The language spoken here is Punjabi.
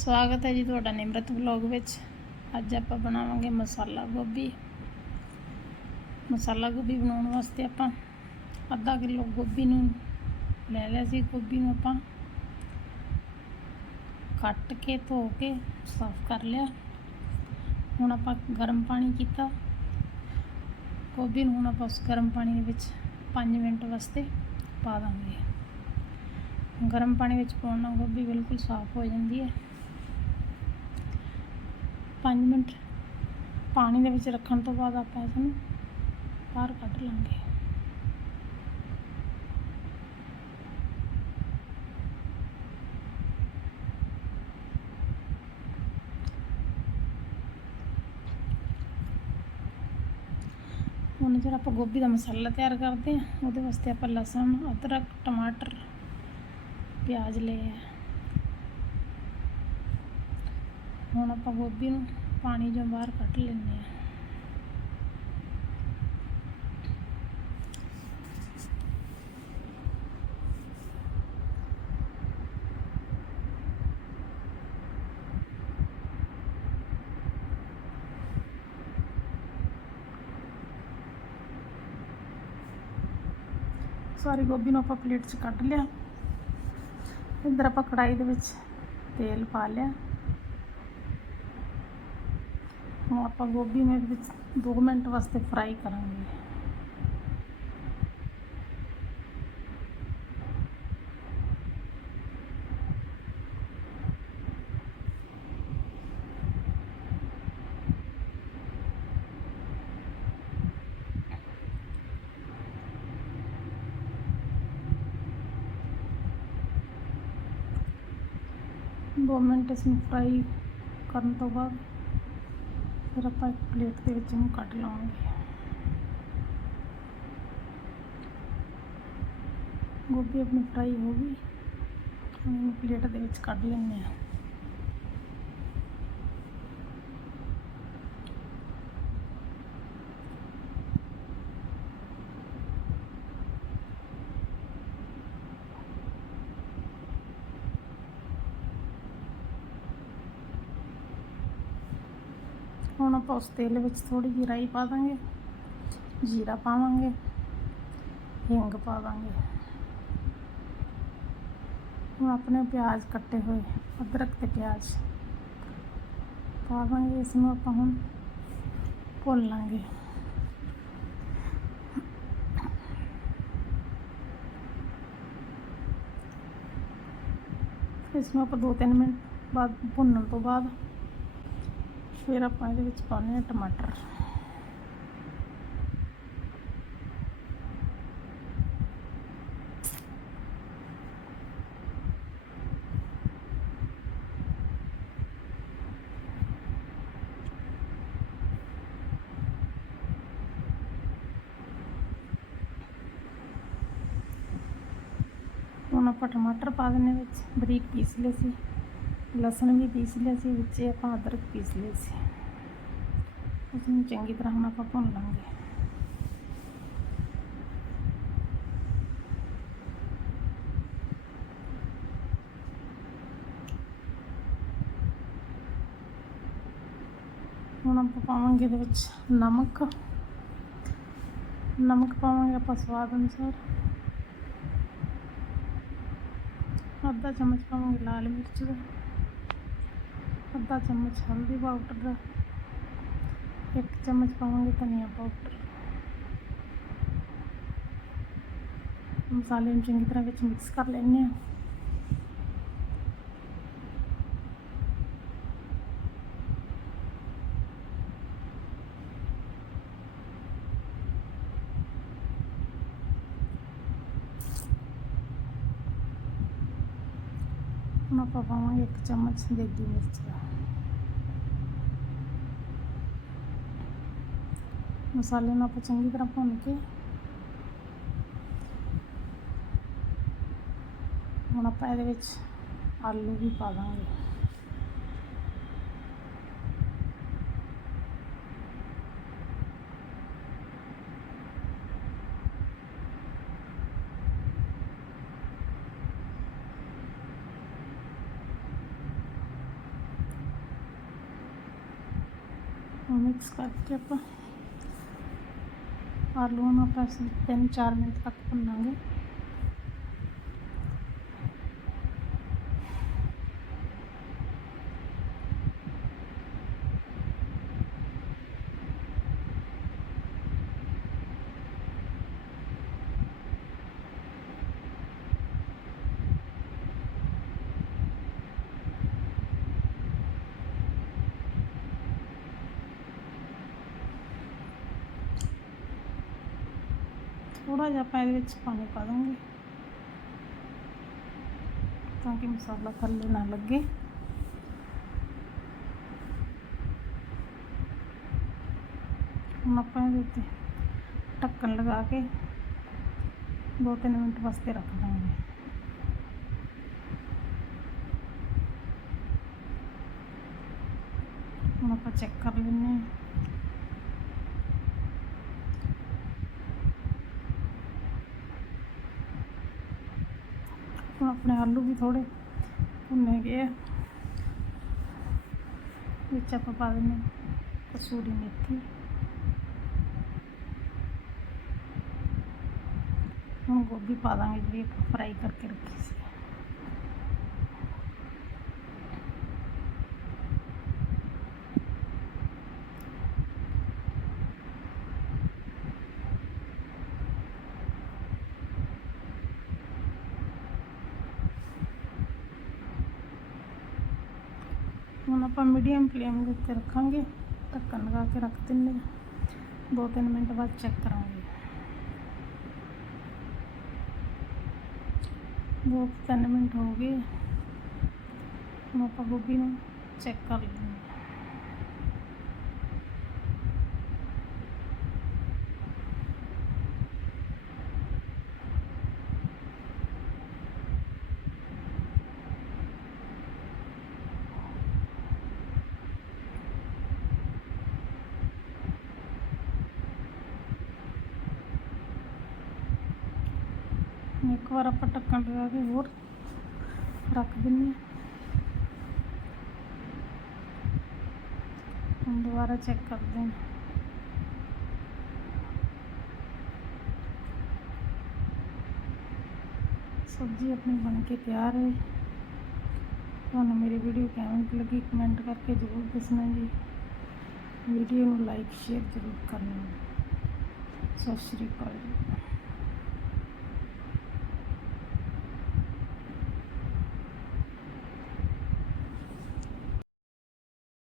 ਸਵਾਗਤ ਹੈ ਜੀ ਤੁਹਾਡਾ ਨਿਮਰਤ ਵਲੌਗ ਵਿੱਚ। ਅੱਜ ਆਪਾਂ ਬਣਾਵਾਂਗੇ ਮਸਾਲਾ ਗੋਭੀ। ਮਸਾਲਾ ਗੋਭੀ ਬਣਾਉਣ ਵਾਸਤੇ ਆਪਾਂ ਅੱਧਾ ਕਿਲੋ ਗੋਭੀ ਨੂੰ ਲੈ ਲਿਆ ਸੀ। ਗੋਭੀ ਨੂੰ ਆਪਾਂ ਕੱਟ ਕੇ, ਧੋ ਕੇ ਸਾਫ਼ ਕਰ ਲਿਆ। ਹੁਣ ਆਪਾਂ ਗਰਮ ਪਾਣੀ ਕੀਤਾ। ਗੋਭੀ ਨੂੰ ਹੁਣ ਆਪਾਂ ਉਸ ਗਰਮ ਪਾਣੀ ਦੇ ਵਿੱਚ 5 ਮਿੰਟ ਵਾਸਤੇ ਪਾ ਦਾਂਗੇ। ਗਰਮ ਪਾਣੀ ਵਿੱਚ ਪਾਉਣ ਨਾਲ ਗੋਭੀ ਬਿਲਕੁਲ ਸਾਫ਼ ਹੋ ਜਾਂਦੀ ਹੈ। 5 ਮਿੰਟ ਪਾਣੀ ਦੇ ਵਿੱਚ ਰੱਖਣ ਤੋਂ ਬਾਅਦ ਆਪਾਂ ਇਸ ਨੂੰ ਬਾਹਰ ਕੱਢ ਲਾਂਗੇ। ਹੁਣ ਜਿਹੜਾ ਆਪਾਂ ਗੋਭੀ ਦਾ ਮਸਾਲਾ ਤਿਆਰ ਕਰਦੇ ਹਾਂ, ਉਹਦੇ ਵਾਸਤੇ ਆਪਾਂ ਲਸਣ, ਅਦਰਕ, ਟਮਾਟਰ, ਪਿਆਜ਼ ਲਏ ਆ ਹੁਣ ਆਪਾਂ ਗੋਭੀ ਨੂੰ ਪਾਣੀ ਚੋਂ ਬਾਹਰ ਕੱਢ ਲੈਂਦੇ ਆ ਸਾਰੀ ਗੋਭੀ ਨੂੰ ਆਪਾਂ ਪਲੇਟ 'ਚ ਕੱਢ ਲਿਆ। ਇੱਧਰ ਆਪਾਂ ਕੜਾਈ ਦੇ ਵਿੱਚ ਤੇਲ ਪਾ ਲਿਆ। ਹੁਣ ਆਪਾਂ ਗੋਭੀ ਨੂੰ ਇਹਦੇ ਵਿੱਚ 2 ਮਿੰਟ ਵਾਸਤੇ ਫਰਾਈ ਕਰਾਂਗੇ ਦੋ ਮਿੰਟ ਇਸ ਨੂੰ ਫਰਾਈ ਕਰਨ ਤੋਂ ਬਾਅਦ ਫਿਰ ਆਪਾਂ ਇੱਕ ਪਲੇਟ ਦੇ ਵਿੱਚ ਇਹਨੂੰ ਕੱਢ ਲਵਾਂਗੇ ਗੋਭੀ ਆਪਣੀ ਫਰਾਈ ਹੋ ਗਈ। ਹੁਣ ਇਹਨੂੰ ਪਲੇਟ ਦੇ ਵਿੱਚ ਕੱਢ ਲੈਂਦੇ ਆ ਹੁਣ ਆਪਾਂ ਉਸ ਤੇਲ ਵਿੱਚ ਥੋੜੀ ਜਿਹੀ ਰਾਈ ਪਾ ਦਾਂਗੇ, ਜੀਰਾ ਪਾਵਾਂਗੇ, ਹਿੰਗ ਪਾ ਦਾਂਗੇ। ਹੁਣ ਆਪਣੇ ਪਿਆਜ਼ ਕੱਟੇ ਹੋਏ, ਅਦਰਕ ਤੇ ਪਿਆਜ਼ ਪਾ ਦਾਂਗੇ ਇਸ ਨੂੰ ਆਪਾਂ ਹੁਣ ਭੁੰਨ ਲਾਂਗੇ। ਇਸ ਨੂੰ ਆਪਾਂ 2-3 ਮਿੰਟ ਬਾਅਦ ਭੁੰਨਣ ਤੋਂ ਬਾਅਦ ਫਿਰ ਆਪਾਂ ਇਹਦੇ ਵਿੱਚ ਪਾਉਂਦੇ ਹਾਂ ਟਮਾਟਰ। ਹੁਣ ਆਪਾਂ ਟਮਾਟਰ ਪਾ ਦਿੰਦੇ ਵਿੱਚ, ਬਰੀਕ ਪੀਸ ਲਏ ਸੀ। ਲਸਣ ਵੀ ਪੀਸ ਲਿਆ ਸੀ, ਵਿੱਚ ਆਪਾਂ ਅਦਰਕ ਪੀਸ ਲਿਆ ਸੀ। ਉਸ ਨੂੰ ਚੰਗੀ ਤਰ੍ਹਾਂ ਹੁਣ ਆਪਾਂ ਭੁੰਨ ਲਾਂਗੇ। ਹੁਣ ਆਪਾਂ ਪਾਵਾਂਗੇ ਇਹਦੇ ਵਿੱਚ ਨਮਕ। ਨਮਕ ਪਾਵਾਂਗੇ ਆਪਾਂ ਸਵਾਦ ਅਨੁਸਾਰ। ਅੱਧਾ ਚਮਚ ਪਾਵਾਂਗੇ ਲਾਲ ਮਿਰਚ ਦਾ। ਅੱਧਾ ਚਮਚ ਹਲਦੀ ਪਾਊਡਰ ਦਾ। ਇੱਕ ਚਮਚ ਪਾਵਾਂਗੇ ਧਨੀਆ ਪਾਊਡਰ ਮਸਾਲੇ ਨੂੰ ਚੰਗੀ ਤਰ੍ਹਾਂ ਵਿੱਚ ਮਿਕਸ ਕਰ ਲੈਂਦੇ ਹਾਂ। ਹੁਣ ਆਪਾਂ ਪਾਵਾਂਗੇ ਇੱਕ ਚਮਚ ਦੇਗੀ ਮਿਰਚ ਦਾ। ਮਸਾਲੇ ਨੂੰ ਆਪਾਂ ਚੰਗੀ ਤਰ੍ਹਾਂ ਭੁੰਨ ਕੇ ਹੁਣ ਆਪਾਂ ਇਹਦੇ ਵਿੱਚ ਆਲੂ ਵੀ ਪਾ ਦਾਂਗੇ। ਮਿਕਸ ਕਰਕੇ ਆਪਾਂ ਆਲੂਆਂ ਨੂੰ ਆਪਾਂ ਇਸ ਵਿੱਚ ਤਿੰਨ ਚਾਰ ਮਿੰਟ ਤੱਕ ਥੋੜਾ ਜਿਹਾ ਆਪਾਂ ਇਹਦੇ ਵਿੱਚ ਪਾਣੀ ਪਾ ਦਾਂਗੇ ਤਾਂ ਕਿ ਮਸਾਲਾ ਥੱਲੇ ਨਾ ਲੱਗੇ। ਹੁਣ ਆਪਾਂ ਇਹਦੇ ਉੱਤੇ ਢੱਕਣ ਲਗਾ ਕੇ ਦੋ ਤਿੰਨ ਮਿੰਟ ਵਾਸਤੇ ਰੱਖ ਦਾਂਗੇ ਹੁਣ ਆਪਾਂ ਚੈੱਕ ਕਰ ਲੈਂਦੇ ਹਾਂ। ਹੁਣ ਆਪਣੇ ਆਲੂ ਵੀ ਥੋੜੇ ਭੁੰਨੇ ਗਏ ਆ ਵਿੱਚ ਆਪਾਂ ਪਾ ਦਿੰਦੇ ਹਾਂ ਕਸੂਰੀ ਮੇਥੀ ਹੁਣ ਗੋਭੀ ਪਾ ਦਾਂਗੇ ਜਿਹੜੀ ਆਪਾਂ ਹੁਣ ਆਪਾਂ ਮੀਡੀਅਮ ਫਲੇਮ ਦੇ ਉੱਤੇ ਰੱਖਾਂਗੇ, ਢੱਕਣ ਲਗਾ ਕੇ ਰੱਖ ਦਿੰਦੇ ਹਾਂ। ਦੋ ਤਿੰਨ ਮਿੰਟ ਬਾਅਦ ਚੈੱਕ ਕਰਾਂਗੇ। ਦੋ ਕੁ ਤਿੰਨ ਮਿੰਟ ਹੋ ਗਏ। ਹੁਣ ਆਪਾਂ ਗੋਭੀ ਨੂੰ ਚੈੱਕ ਕਰ ਲੈਂਦੇ ਹਾਂ। ਇੱਕ ਵਾਰ ਆਪਾਂ ਢੱਕਣ ਲਗਾ ਕੇ ਹੋਰ ਰੱਖ ਦਿੰਦੇ ਹਾਂ। ਹੁਣ ਦੁਬਾਰਾ ਚੈੱਕ ਕਰਦੇ ਹਾਂ। ਸਬਜ਼ੀ ਆਪਣੀ ਬਣ ਕੇ ਤਿਆਰ ਹੈ। ਤੁਹਾਨੂੰ ਮੇਰੀ ਵੀਡੀਓ ਕਿਵੇਂ ਲੱਗੀ ਕਮੈਂਟ ਕਰਕੇ ਜ਼ਰੂਰ ਦੱਸਣਾ ਜੀ। ਵੀਡੀਓ ਨੂੰ ਲਾਈਕ ਸ਼ੇਅਰ ਜ਼ਰੂਰ ਕਰਨਾ। ਸਤਿ ਸ਼੍ਰੀ ਅਕਾਲ ਜੀ।